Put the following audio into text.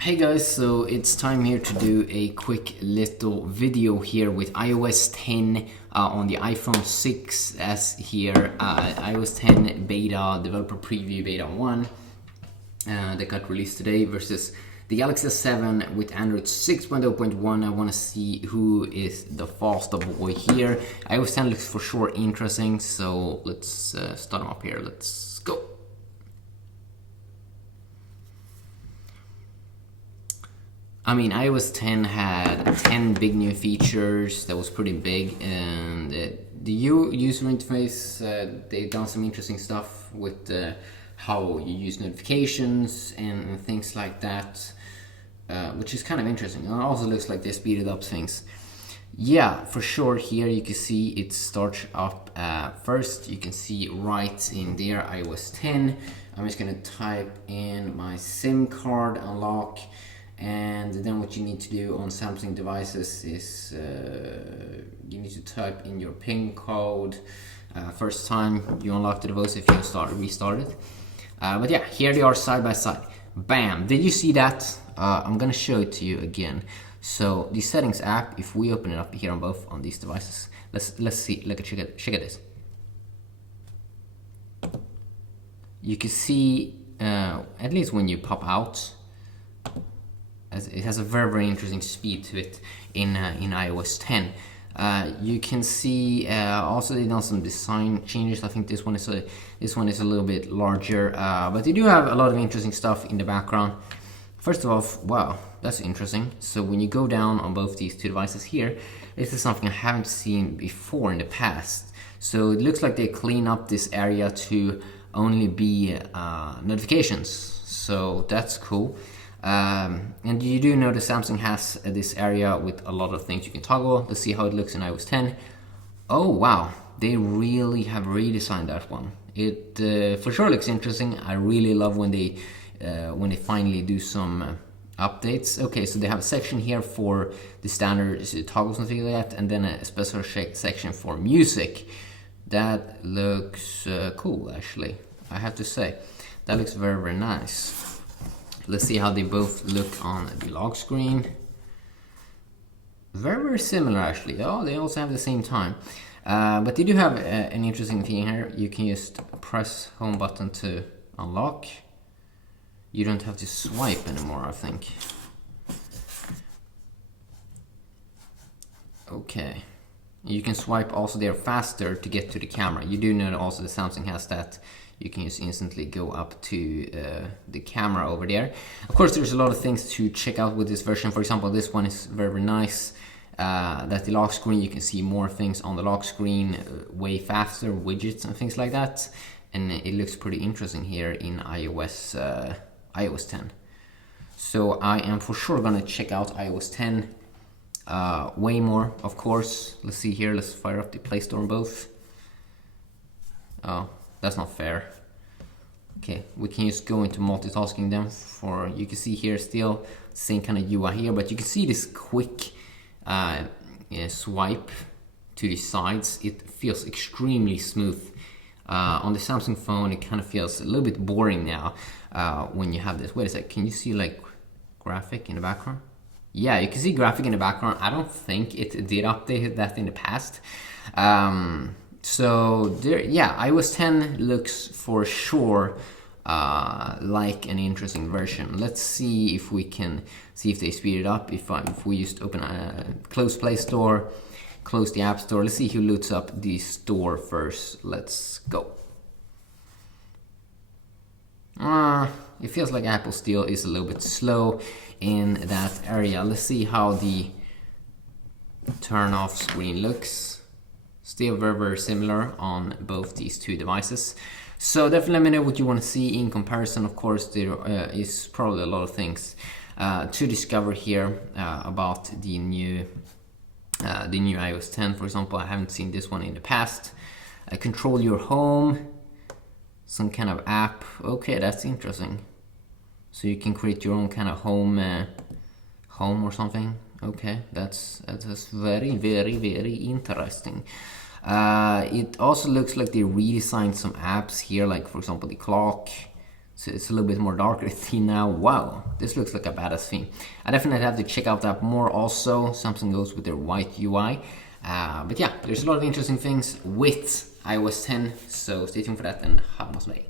Hey guys, so it's time here to do a quick little video here with iOS 10 on the iPhone 6s here, iOS 10 beta, developer preview beta 1 that got released today versus the Galaxy S7 with Android 6.0.1. I want to see who is the faster boy here. iOS 10 looks for sure interesting, so let's start them up here. Let's go. I mean, iOS 10 had 10 big new features. That was pretty big, and the user interface, they've done some interesting stuff with how you use notifications and things like that, which is kind of interesting. It also looks like they speeded up things. Yeah, for sure. Here you can see it starts up first. You can see right in there iOS 10. I'm just gonna type in my SIM card unlock. And then what you need to do on Samsung devices is you need to type in your PIN code first time you unlock the device if you restart it. But yeah, here they are side by side. Bam! Did you see that? I'm gonna show it to you again. So the settings app, if we open it up here on both on these devices, let's see. Check at this. You can see at least when you pop out. It has a very interesting speed to it in iOS 10. You can see also they've done some design changes. I think this one is a little bit larger, but they do have a lot of interesting stuff in the background. First of all, wow, that's interesting. So when you go down on both these two devices here, this is something I haven't seen before in the past. So it looks like they clean up this area to only be notifications. So that's cool. And you do notice Samsung has this area with a lot of things you can toggle. Let's see how it looks in iOS 10. Oh wow, they really have redesigned that one. It for sure looks interesting. I really love when they finally do some updates. Okay, so they have a section here for the standard toggles and things like that, and then a special section for music. That looks cool, actually. I have to say, that looks very nice. Let's see how they both look on the lock screen. Very similar, actually. Oh, they also have the same time. But they do have an interesting thing here. You can just press home button to unlock. You don't have to swipe anymore, I think. Okay. You can swipe also there faster to get to the camera. You do know also that Samsung has that. You can just instantly go up to the camera over there. Of course, there's a lot of things to check out with this version. For example, this one is very nice. That the lock screen, you can see more things on the lock screen, way faster, widgets and things like that. And it looks pretty interesting here in iOS 10. So I am for sure gonna check out iOS 10 way more, of course. Let's see here, let's fire up the Play Store on both. Oh, that's not fair. Okay, we can just go into multitasking then. You can see here still same kind of UI here, but you can see this quick swipe to the sides. It feels extremely smooth. On the Samsung phone, it kind of feels a little bit boring now when you have this. Wait a sec, can you see like graphic in the background? Yeah, you can see graphic in the background. I don't think it did update that in the past. So there, yeah, iOS 10 looks for sure like an interesting version. Let's see if we can see if they speed it up. If we just open close Play Store, close the App Store. Let's see who loots up the store first. Let's go. It feels like Apple still is a little bit slow in that area. Let's see how the turn off screen looks. Still very similar on both these two devices. So definitely let me know what you want to see in comparison. Of course, there is probably a lot of things to discover here about the new iOS 10. For example, I haven't seen this one in the past. Control your home, some kind of app. Okay, that's interesting. So you can create your own kind of home or something. Okay, that's very interesting. It also looks like they redesigned some apps here, like for example the clock, So it's a little bit more darker theme now. Wow, this looks like a badass theme. I definitely have to check out that more also. Something goes with their white UI. But yeah, there's a lot of interesting things with iOS 10, so stay tuned for that and have a nice day.